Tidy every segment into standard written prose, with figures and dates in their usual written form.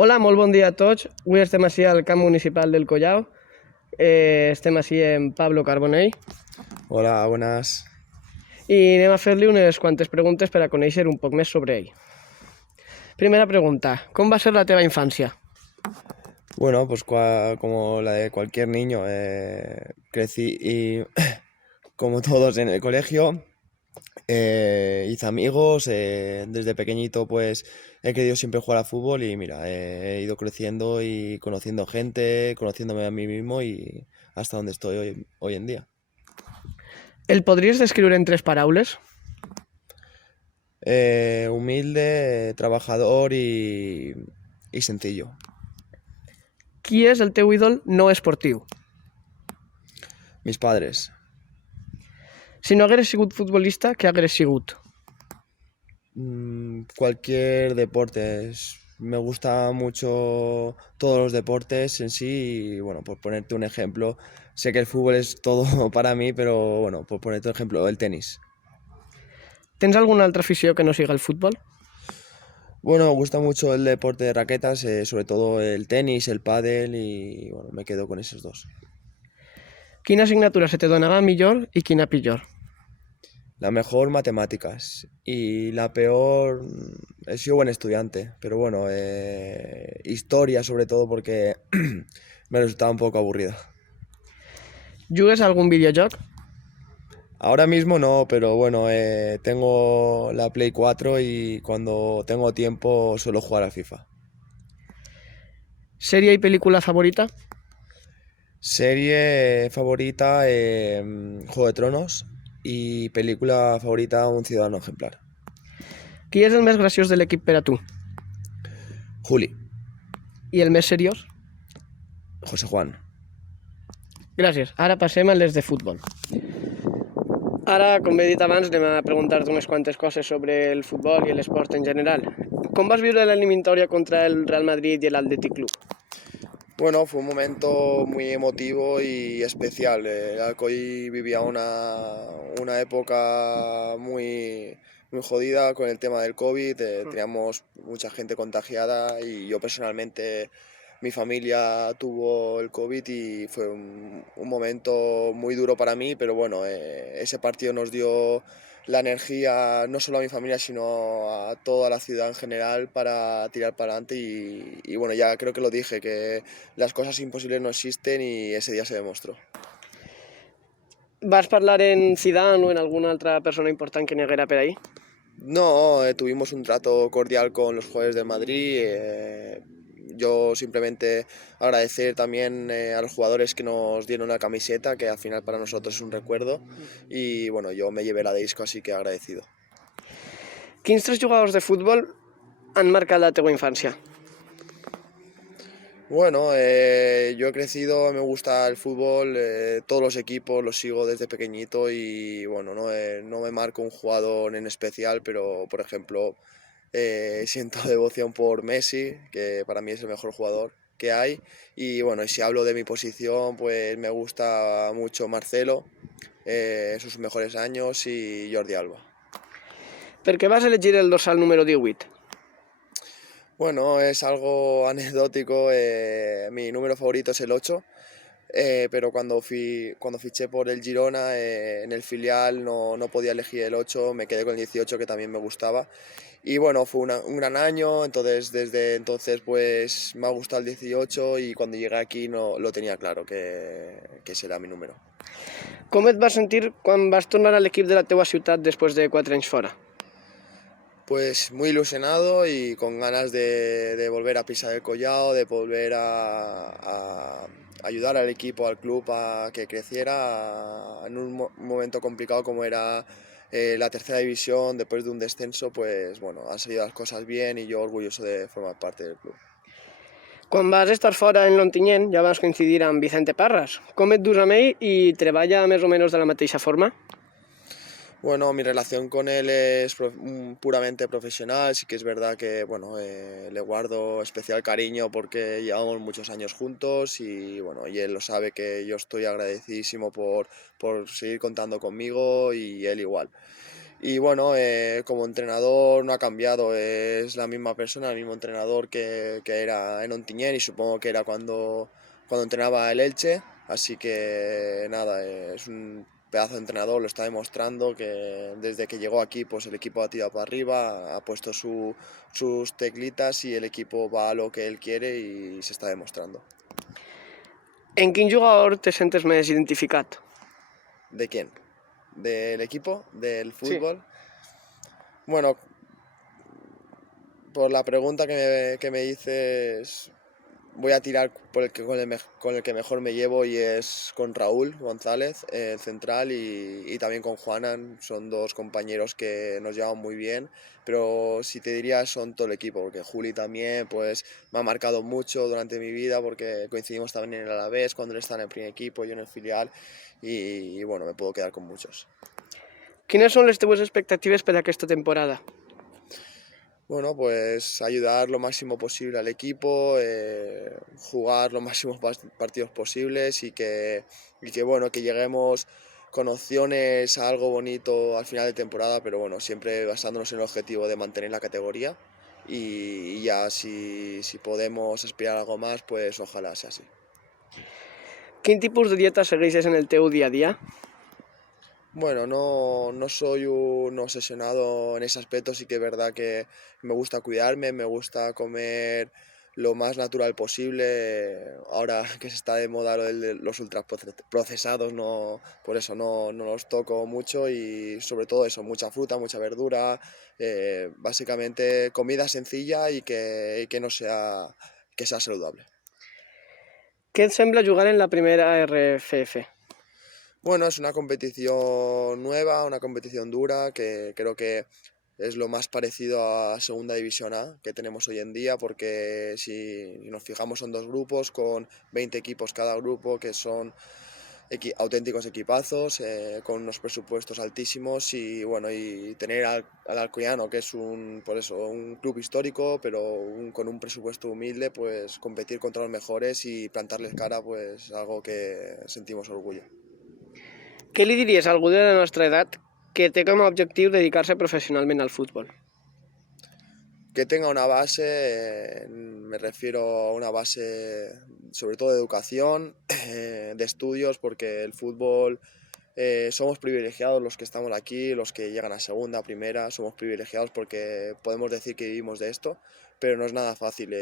Hola, molt bon dia a tots. Avui estem així al camp municipal del Collao. Estem així amb Pablo Carbonell Hola, buenas. i anem a fer-li unes quantes preguntes per a conèixer un poc més sobre ell. Primera pregunta, com va ser la teva infància? Bueno, pues como la de cualquier niño, crecí y como todos en el colegio, hice amigos, desde pequeñito pues he querido siempre jugar a fútbol y mira, he ido creciendo y conociendo gente, conociéndome a mí mismo y hasta donde estoy hoy en día. El podries descriure en tres paraules? Humilde, trabajador y sencillo. Qui és el teu ídol no esportiu? Mis padres. Si no hagueres sigut futbolista, què hagueres sigut? Cualquier deporte. Me gusta mucho todos los deportes en sí y bueno, por ponerte un ejemplo, sé que el fútbol es todo para mí, pero bueno, por ponerte un ejemplo, el tenis. Tens alguna altra afició que no siga el futbol? Bueno, me gusta mucho el deporte de raquetas, sobre todo el tenis, el pádel y bueno, me quedo con esos dos. Quina assignatura se te donava millor i quina pitjor? La mejor matemáticas y la peor he sido buen estudiante, pero bueno, historia sobre todo porque me resultaba un poco aburrida. Jugues a algun videojoc? Ahora mismo no, pero bueno, tengo la Play 4 y cuando tengo tiempo suelo jugar al FIFA. Sèrie i pel·lícula favorita? Serie favorita, Juego de Tronos y película favorita, Un ciudadano ejemplar. Qui és el més graciós de l'equip per a tu? Juli, I el més seriós? José Juan. Gràcies. Ara passem a les de futbol. Ara, com he dit abans, anem a preguntar-te unes quantes coses sobre el futbol i l'esport en general. Com vas viure l'eliminatòria contra el Real Madrid i l'Athletic Club? Bueno, fue un momento muy emotivo y especial. El Alcoy vivía una época muy jodida con el tema del COVID. Teníamos mucha gente contagiada y yo personalmente, mi familia tuvo el COVID y fue un momento muy duro para mí, pero bueno, ese partido nos dio la energía no solo a mi familia sino a toda la ciudad en general para tirar para adelante y bueno, ya creo que lo dije, que las cosas imposibles no existen y ese día se demostró. Vas parlar en Zidane o en alguna altra persona important que n'hi haguera per ahí? No, tuvimos un trato cordial con los jugadores del Madrid. Yo simplemente agradecer también a los jugadores que nos dieron una camiseta, que al final para nosotros es un recuerdo. Y bueno, yo me llevé la de disco, así que agradecido. Quins tres jugadors de futbol han marcat la teua infància? Bueno, yo he crecido, me gusta el fútbol, todos los equipos los sigo desde pequeñito y bueno, no me marco un jugador en especial, pero por ejemplo siento devoción por Messi, que para mí es el mejor jugador que hay. Y bueno, y si hablo de mi posición, pues me gusta mucho Marcelo, sus mejores años y Jordi Alba. Per què vas elegir el dorsal número 18? Bueno, es algo anecdótico, mi número favorito es el 8, pero cuando fiché por el Girona, en el filial no podía elegir el 8, me quedé con el 18 que también me gustaba. Y bueno, fue un gran año, entonces desde entonces pues me ha gustado el 18 y cuando llegué aquí no lo tenía claro que será mi número. Com et vas sentir quan vas tornar a l'equip de la teua ciutat després de 4 anys fora? Pues muy ilusionado y con ganas de volver a pisar el collao, de volver a ayudar al equipo, al club a que creciera en un momento complicado como era la tercera división. Después de un descenso, pues bueno, han salido las cosas bien y yo orgulloso de formar parte del club. Quan vas estar fora en l'Ontinyent ja vas coincidir amb Vicente Parras. Com et dus amb ell i treballa més o menys de la mateixa forma? Bueno, mi relación con él es puramente profesional, sí que es verdad que bueno, le guardo especial cariño porque llevamos muchos años juntos y bueno, y él lo sabe que yo estoy agradecidísimo por seguir contando conmigo y él igual. Y bueno, como entrenador no ha cambiado, es la misma persona, el mismo entrenador que era en Ontinyent y supongo que era cuando entrenaba el Elche, así que nada, es un pedazo de entrenador, lo está demostrando que desde que llegó aquí pues el equipo ha tirado para arriba, ha puesto sus teclitas y el equipo va a lo que él quiere y se está demostrando. En quin jugador te sientes més identificat? ¿De quién? ¿Del equipo? ¿Del Sí. fútbol? Bueno, por la pregunta que me dices, voy a tirar por con el que mejor me llevo y es con Raúl González, el central, y también con Juanan. Son dos compañeros que nos llevan muy bien, pero si te diría son todo el equipo, porque Juli también pues, me ha marcado mucho durante mi vida, porque coincidimos también en el Alavés, cuando él está en el primer equipo, yo en el filial, y bueno, me puedo quedar con muchos. Quines són les teves expectatives per a aquesta temporada? Bueno, pues ayudar lo máximo posible al equipo, jugar los máximos partidos posibles y que bueno, que lleguemos con opciones a algo bonito al final de temporada, pero bueno, siempre basándonos en el objetivo de mantener la categoría y ya si podemos aspirar a algo más, pues ojalá sea así. Quin tipus de dieta segueixes en el teu dia a dia? Bueno, no soy un obsesionado en ese aspecto, sí que es verdad que me gusta cuidarme, me gusta comer lo más natural posible. Ahora que se está de moda los ultraprocesados, no, por eso no los toco mucho y sobre todo eso, mucha fruta, mucha verdura, básicamente comida sencilla y que no sea, que sea saludable. Què et sembla jugar en la primera RFF? Bueno, es una competición nueva, una competición dura, que creo que es lo más parecido a Segunda División A que tenemos hoy en día, porque si nos fijamos son dos grupos con 20 equipos cada grupo, que son auténticos equipazos, con unos presupuestos altísimos y bueno, y tener al Alcoyano, que es un club histórico, pero con un presupuesto humilde, pues competir contra los mejores y plantarles cara, pues algo que sentimos orgullo. Què li diries a algú de la nostra edat que té com a objectiu dedicar-se professionalment al futbol? Que tenga una base, me refiero a una base sobre todo de educación, de estudios, porque el fútbol somos privilegiados los que estamos aquí, los que llegan a segunda, primera, somos privilegiados porque podemos decir que vivimos de esto, pero no es nada fácil.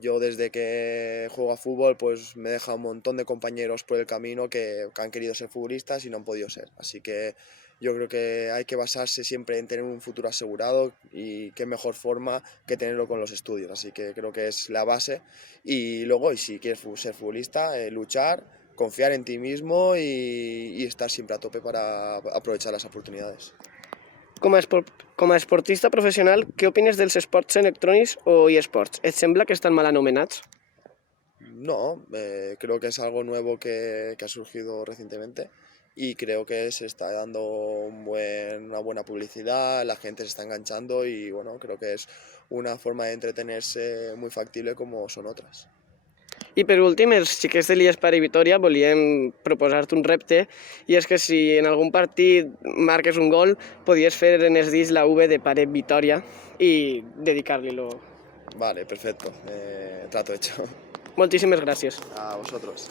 Yo desde que juego a fútbol pues me deja un montón de compañeros por el camino que han querido ser futbolistas y no han podido ser. Así que yo creo que hay que basarse siempre en tener un futuro asegurado y qué mejor forma que tenerlo con los estudios. Así que creo que es la base. Y luego, y si quieres ser futbolista, luchar, confiar en ti mismo y estar siempre a tope para aprovechar las oportunidades. Com a esportista professional, què opines dels esports electrònics o eSports? Et sembla que estan mal anomenats? No, creo que es algo nuevo que ha surgido recientemente y creo que se está dando una buena publicidad, la gente se está enganchando y bueno, creo que es una forma de entretenerse muy factible como son otras. I per últim, els xiquets de l'IES Pare Vitòria volíem proposar-te un repte i és que si en algun partit marques un gol, podies fer en els dits la V de Pare Vitòria i dedicar-li-lo. Vale, perfecto, trato hecho. Moltíssimes gràcies. A vosotros.